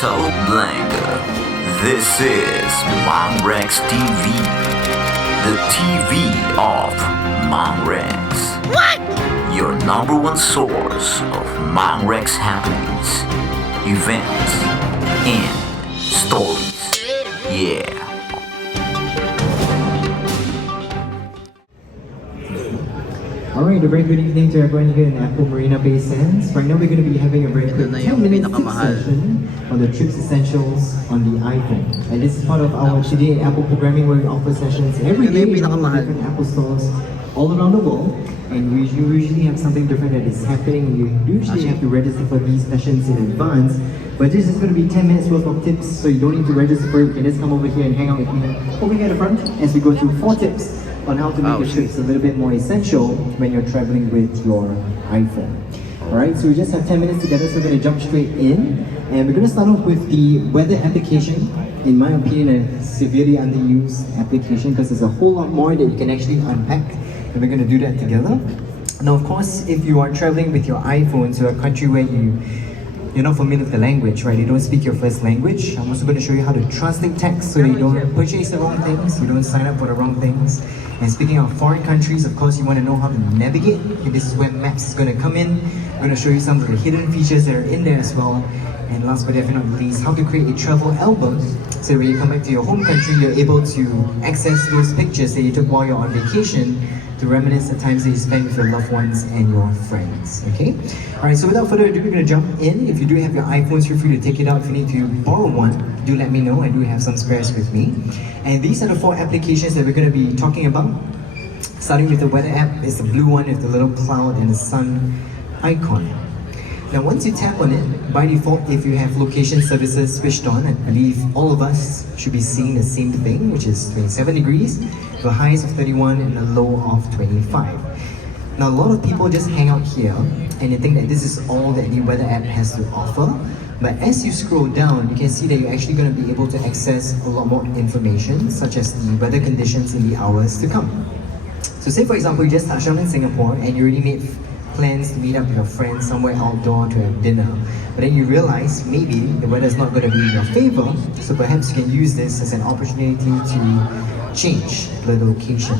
Portal Blanca. This is Mongrex TV, the TV of Mongrex. What? Your number one source of Mongrex happenings, events, and stories. Yeah. Alright, a very good evening to everyone here in Apple Marina Bay Sands. Right now we're going to be having a very quick 10-minute session on the Trips Essentials on the iPhone. And this is part of our Today at Apple programming where we offer sessions every day in different Apple stores all around the world. And we usually have something different that is happening. You usually have to register for these sessions in advance. But this is going to be 10 minutes worth of tips, so you don't need to register for it. You can just come over here and hang out with me over here at the front as we go through 4 tips on how to make your trips a little bit more essential when you're traveling with your iPhone. Alright, so we just have 10 minutes together, so we're going to jump straight in. And we're going to start off with the weather application. In my opinion, a severely underused application because there's a whole lot more that you can actually unpack. And we're going to do that together. Now, of course, if you are traveling with your iPhone to a country where you're not familiar with the language, right? You don't speak your first language. I'm also going to show you how to translate text so that you don't purchase the wrong things, you don't sign up for the wrong things. And speaking of foreign countries, of course, you want to know how to navigate. And this is where maps is going to come in. I'm going to show you some of the hidden features that are in there as well. And last but definitely not least, how to create a travel album so when you come back to your home country, you're able to access those pictures that you took while you're on vacation to reminisce the times that you spent with your loved ones and your friends, okay? Alright, so without further ado, we're going to jump in. If you do have your iPhones, feel free to take it out. If you need to borrow one, do let me know. I do have some spares with me. And these are the 4 applications that we're going to be talking about. Starting with the weather app, it's the blue one with the little cloud and the sun icon. Now once you tap on it, by default, if you have location services switched on, I believe all of us should be seeing the same thing, which is 27 degrees, the highs of 31 and a low of 25. Now a lot of people just hang out here and they think that this is all that the weather app has to offer. But as you scroll down, you can see that you're actually going to be able to access a lot more information, such as the weather conditions in the hours to come. So say for example, you just touched down in Singapore and you already made plans to meet up with your friends somewhere outdoor to have dinner. But then you realize maybe the weather is not going to be in your favor, so perhaps you can use this as an opportunity to change the location.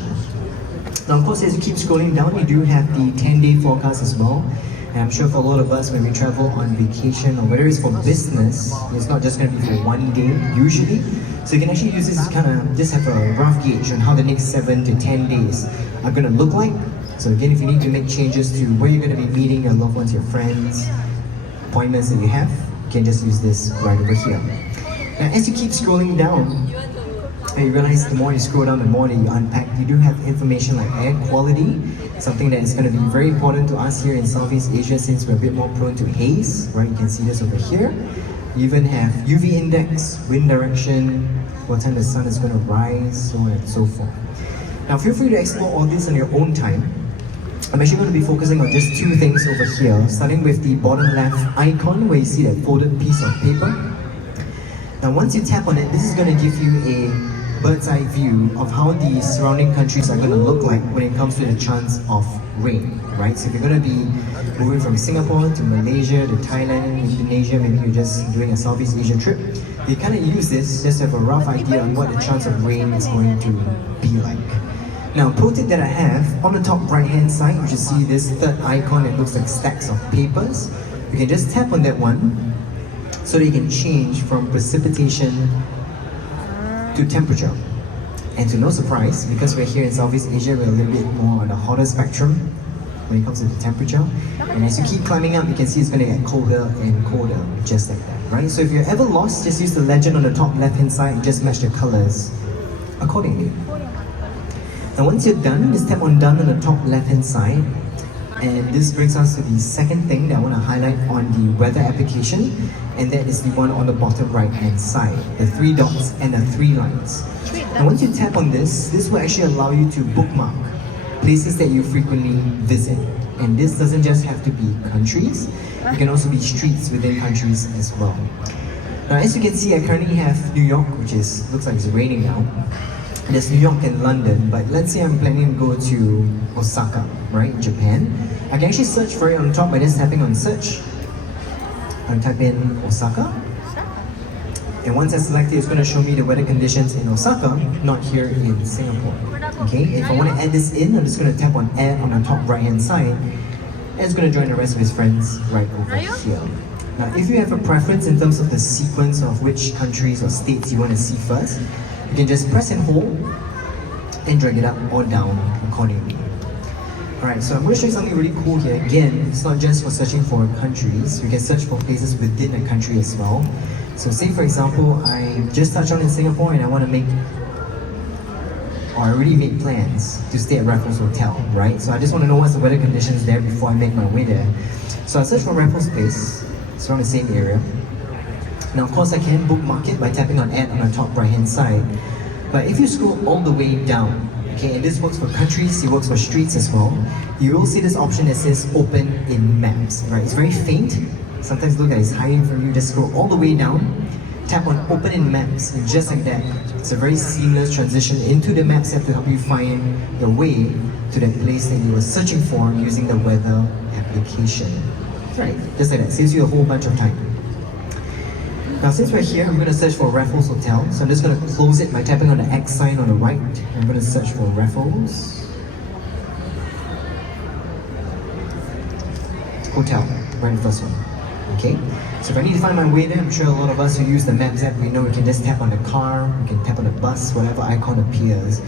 Now of course, as you keep scrolling down, you do have the 10-day forecast as well. And I'm sure for a lot of us, when we travel on vacation or whether it's for business, it's not just going to be for one day usually. So you can actually use this to kind of just have a rough gauge on how the next 7 to 10 days are going to look like. So again, if you need to make changes to where you're going to be meeting your loved ones, your friends, appointments that you have, you can just use this right over here. Now as you keep scrolling down, and you realize the more you scroll down, the more that you unpack, you do have information like air quality, something that is going to be very important to us here in Southeast Asia since we're a bit more prone to haze, right? You can see this over here. You even have UV index, wind direction, what time the sun is going to rise, so on and so forth. Now feel free to explore all this on your own time. I'm actually going to be focusing on just 2 things over here, starting with the bottom left icon where you see that folded piece of paper. Now once you tap on it, this is going to give you a bird's eye view of how the surrounding countries are going to look like when it comes to the chance of rain, right? So if you're going to be moving from Singapore to Malaysia to Thailand, Indonesia, maybe you're just doing a Southeast Asia trip, you kind of use this just to have a rough idea on what the chance of rain is going to be like. Now, pro tip that I have, on the top right hand side, you should see this 3rd icon that looks like stacks of papers. You can just tap on that one so that you can change from precipitation to temperature. And to no surprise, because we're here in Southeast Asia, we're a little bit more on the hotter spectrum when it comes to the temperature. And as you keep climbing up, you can see it's going to get colder and colder, just like that, right? So if you're ever lost, just use the legend on the top left hand side and just match the colors accordingly. And once you're done, just tap on done on the top left hand side. And this brings us to the second thing that I want to highlight on the weather application, and that is the one on the bottom right hand side, the 3 dots and the 3 lines. And once you tap on this will actually allow you to bookmark places that you frequently visit. And this doesn't just have to be countries, it can also be streets within countries as well. Now as you can see, I currently have New York, which looks like it's raining now. There's New York and London, but let's say I'm planning to go to Osaka, right, Japan. I can actually search for it on top by just tapping on search. I'll type in Osaka. And once I select it, it's going to show me the weather conditions in Osaka, not here in Singapore. Okay, if I want to add this in, I'm just going to tap on add on the top right hand side, and it's going to join the rest of his friends right over here. Now, if you have a preference in terms of the sequence of which countries or states you want to see first, you can just press and hold and drag it up or down accordingly. Alright, so I'm going to show you something really cool here. Again, it's not just for searching for countries, you can search for places within a country as well. So say for example, I just touched on in Singapore and I want to make, or I already made plans to stay at Raffles Hotel, right? So I just want to know what's the weather conditions there before I make my way there. So I search for Raffles Place, it's around the same area. Now of course I can bookmark it by tapping on add on the top right hand side. But if you scroll all the way down, okay, and this works for countries, it works for streets as well, you will see this option that says open in maps, right? It's very faint. Sometimes look like it's hiding from you. Just scroll all the way down, tap on open in maps, and just like that, it's a very seamless transition into the maps app to help you find your way to that place that you were searching for using the weather application. Right, just like that, saves you a whole bunch of time. Now since we're here, I'm going to search for Raffles Hotel. So I'm just going to close it by tapping on the X sign on the right. I'm going to search for Raffles Hotel, right, the first one. Okay, so if I need to find my way there, I'm sure a lot of us who use the Maps app, we know we can just tap on the car, we can tap on the bus, whatever icon appears.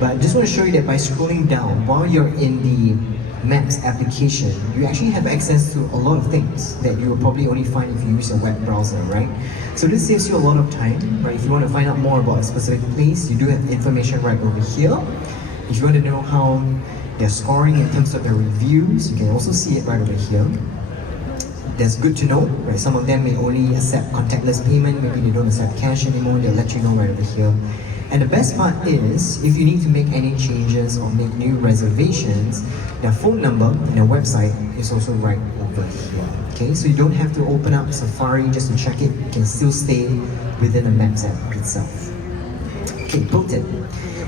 But I just want to show you that by scrolling down, while you're in the Maps application, you actually have access to a lot of things that you will probably only find if you use a web browser, right? So this saves you a lot of time, right? If you want to find out more about a specific place, you do have information right over here. If you want to know how they're scoring in terms of their reviews, you can also see it right over here. That's good to know, right? Some of them may only accept contactless payment, maybe they don't accept cash anymore, they'll let you know right over here. And the best part is, if you need to make any changes or make new reservations, their phone number and their website is also right over here. Okay, so you don't have to open up Safari just to check it, you can still stay within the Maps app itself. Okay, built it.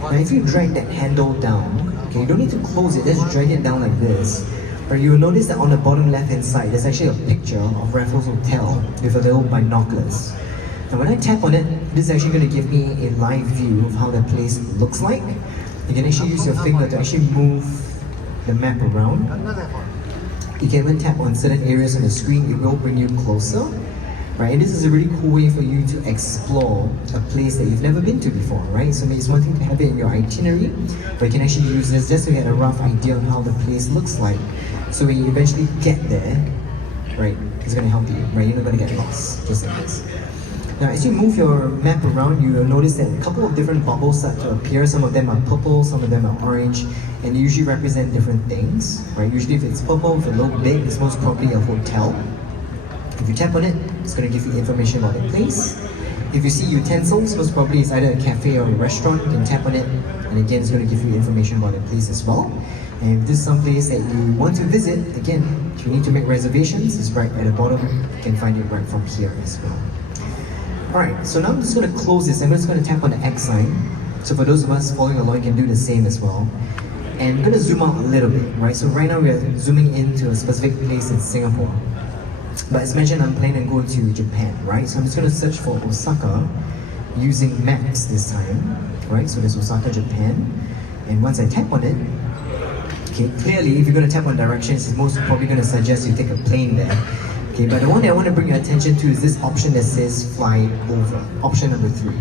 Now if you drag that handle down, okay, you don't need to close it, just drag it down like this. But you'll notice that on the bottom left hand side, there's actually a picture of Raffles Hotel with a little binoculars. Now when I tap on it, this is actually going to give me a live view of how the place looks like. You can actually use your finger to actually move the map around. You can even tap on certain areas on the screen, it will bring you closer. Right? And this is a really cool way for you to explore a place that you've never been to before, right? So maybe it's one thing to have it in your itinerary, but you can actually use this just to get a rough idea on how the place looks like. So when you eventually get there, right, it's going to help you, right? You're not going to get lost, just like this. Now, as you move your map around, you will notice that a couple of different bubbles start to appear. Some of them are purple, some of them are orange, and they usually represent different things, right? Usually if it's purple, if it looks big, it's most probably a hotel. If you tap on it, it's going to give you information about the place. If you see utensils, most probably it's either a cafe or a restaurant, you can tap on it, and again, it's going to give you information about the place as well. And if this is some place that you want to visit, again, if you need to make reservations, it's right at the bottom. You can find it right from here as well. Alright, so now I'm just going to close this. I'm just going to tap on the X sign. So for those of us following along, you can do the same as well. And I'm going to zoom out a little bit, right? So right now we're zooming into a specific place in Singapore. But as mentioned, I'm planning to go to Japan, right? So I'm just going to search for Osaka using maps this time, right? So there's Osaka, Japan. And once I tap on it, okay, clearly if you're going to tap on directions, it's most probably going to suggest you take a plane there. Okay, but the one that I want to bring your attention to is this option that says fly over, option number 3.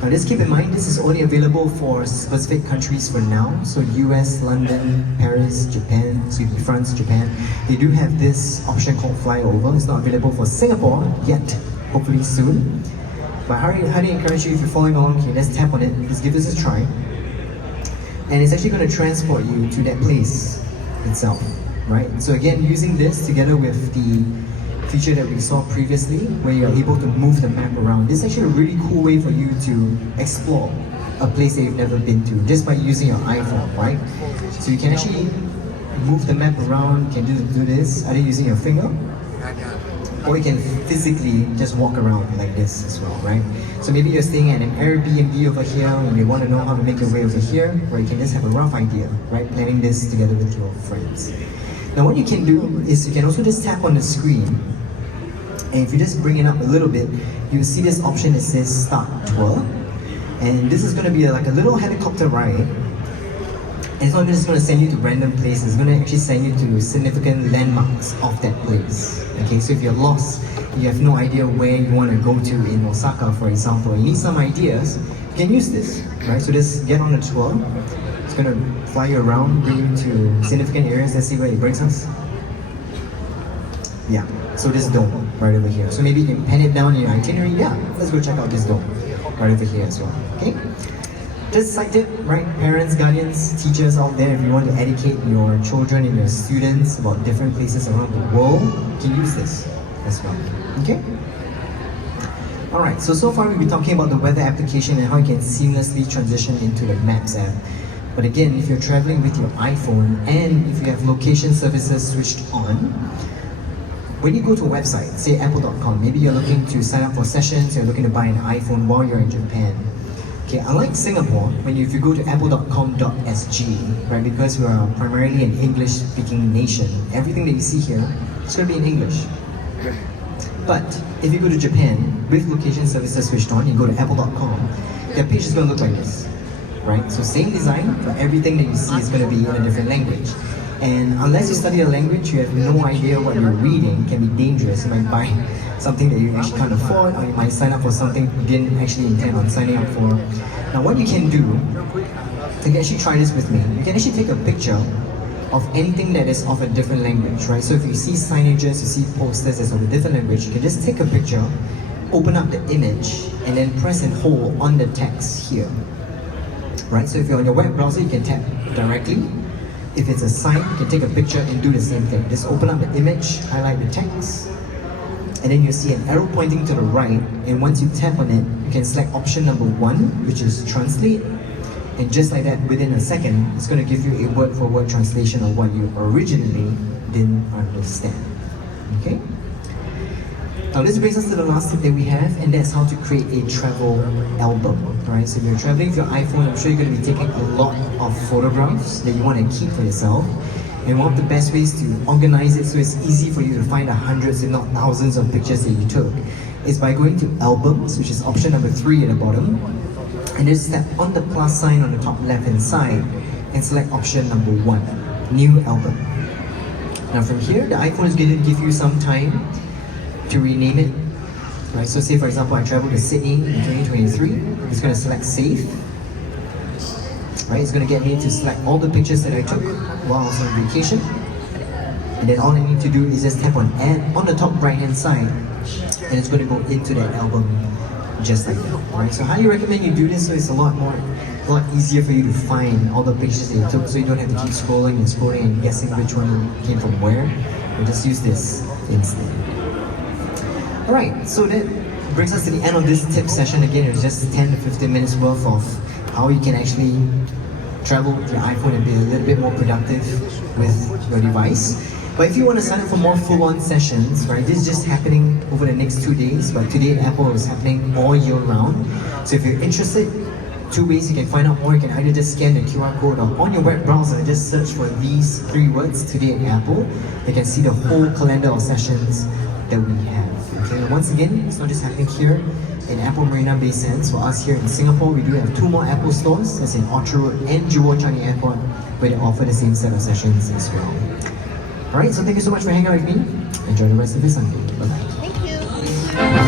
Now just keep in mind, this is only available for specific countries for now. So US, London, Paris, Japan, France, Japan. They do have this option called fly over. It's not available for Singapore yet, hopefully soon. But I highly encourage you, if you're following along, okay, let's tap on it, let's give this a try. And it's actually going to transport you to that place itself, right? So again, using this together with the feature that we saw previously, where you're able to move the map around. This is actually a really cool way for you to explore a place that you've never been to, just by using your iPhone, right? So you can actually move the map around, you can do this, either using your finger, or you can physically just walk around like this as well, right? So maybe you're staying at an Airbnb over here, and you want to know how to make your way over here, where you can just have a rough idea, right? Planning this together with your friends. Now what you can do is you can also just tap on the screen, And if you just bring it up a little bit, you'll see this option that says Start Tour. And this is going to be like a little helicopter ride. And it's not just going to send you to random places, it's going to actually send you to significant landmarks of that place. Okay, so if you're lost, you have no idea where you want to go to in Osaka, for example, you need some ideas, you can use this, right? So just get on a tour. It's going to fly you around, bring you to significant areas. Let's see where it brings us. Yeah, so this dome right over here. So maybe you can pen it down in your itinerary. Yeah, let's go check out this dome right over here as well. Okay? Just like it, right? Parents, guardians, teachers out there, if you want to educate your children and your students about different places around the world, you can use this as well. Okay? Alright, so far we've been talking about the weather application and how you can seamlessly transition into the Maps app. But again, if you're traveling with your iPhone and if you have location services switched on, when you go to a website, say apple.com, maybe you're looking to sign up for sessions, you're looking to buy an iPhone while you're in Japan. Okay, unlike Singapore, if you go to apple.com.sg, right, because we are primarily an English-speaking nation, everything that you see here is going to be in English. But if you go to Japan, with location services switched on, you go to apple.com, their page is going to look like this, right? So same design, but everything that you see is going to be in a different language. And unless you study a language, you have no idea what you're reading, can be dangerous. You might buy something that you actually can't afford, or you might sign up for something you didn't actually intend on signing up for. Now what you can do, you can actually try this with me. You can actually take a picture of anything that is of a different language, right? So if you see signages, you see posters that's of a different language, you can just take a picture, open up the image, and then press and hold on the text here. Right? So if you're on your web browser, you can tap directly. If it's a sign, you can take a picture and do the same thing. Just open up the image, highlight the text, and then you'll see an arrow pointing to the right, and once you tap on it, you can select option number 1, which is translate, and just like that, within a second, it's going to give you a word-for-word translation of what you originally didn't understand. Okay? Now this brings us to the last tip that we have, and that's how to create a travel album. Right? So if you're traveling with your iPhone, I'm sure you're going to be taking a lot of photographs that you want to keep for yourself. And one of the best ways to organize it so it's easy for you to find the hundreds, if not thousands of pictures that you took, is by going to Albums, which is option number 3 at the bottom, and just tap on the plus sign on the top left-hand side and select option number 1, New Album. Now from here, the iPhone is going to give you some time to rename it. Right, so say for example I traveled to Sydney in 2023, it's going to select Save. Right, it's going to get me to select all the pictures that I took while I was on vacation. And then all I need to do is just tap on Add on the top right hand side, and it's going to go into that album just like that. Right, so I highly recommend you do this so it's a lot easier for you to find all the pictures that you took, so you don't have to keep scrolling and guessing which one came from where. But just use this instead. Alright, so that brings us to the end of this tip session. Again, it's just 10 to 15 minutes worth of how you can actually travel with your iPhone and be a little bit more productive with your device. But if you want to sign up for more full-on sessions, right, this is just happening over the next 2 days, but today at Apple is happening all year round. So if you're interested, 2 ways you can find out more. You can either just scan the QR code or on your web browser, just search for these 3 words, Today at Apple. You can see the whole calendar of sessions that we have. Okay, once again, it's not just happening here in Apple Marina Bay Sands. For us here in Singapore, we do have 2 more Apple stores, that's in Orchard Road and Jewel Changi Airport, where they offer the same set of sessions as well. Alright, so thank you so much for hanging out with me. Enjoy the rest of your Sunday. Bye-bye. Thank you.